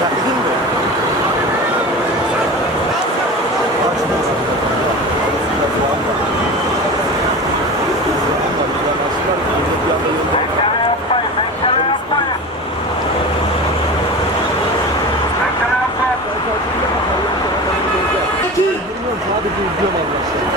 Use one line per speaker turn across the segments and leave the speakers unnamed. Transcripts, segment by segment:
Yakın mı? Sadece izliyorum Allah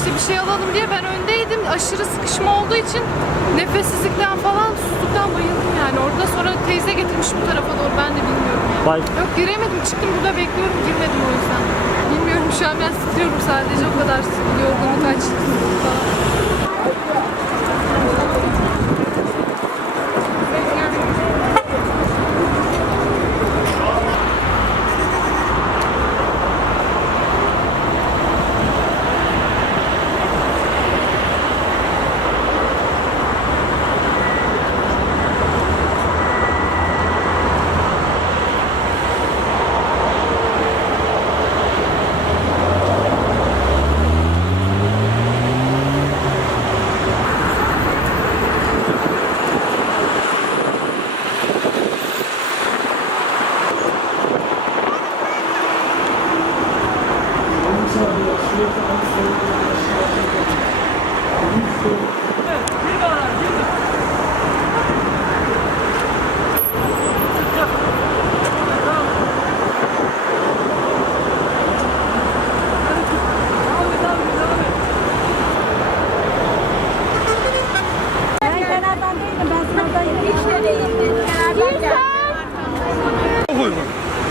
işte bir şey alalım diye ben öndeydim. Aşırı sıkışma olduğu için nefessizlikten falan susuzluktan bayıldım yani. Orada sonra teyze getirmiş bu tarafa doğru ben de bilmiyorum yani.
Bay-
Yok giremedim çıktım burada bekliyorum girmedim o yüzden. Bilmiyorum şu an ben titriyorum sadece o kadar yorgunluk açtı falan.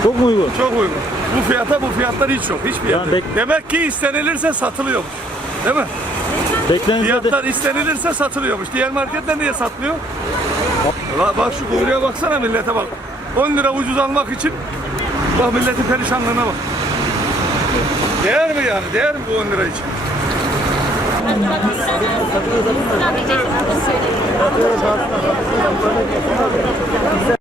Çok
uygun.
Çok uygun? Bu fiyata bu fiyatlar hiç yok. Hiçbir
Yani
yerde.
bek-
Demek ki istenilirse satılıyormuş. Değil mi?
Beklenildi de
Fiyatlar istenilirse satılıyormuş. Diğer marketler niye satmıyor? Bak, bak şu kuyruğa baksana millete bak. 10 lira ucuz almak için bak milletin perişanlığına bak. Değer mi yani? Değer mi bu 10 lira için?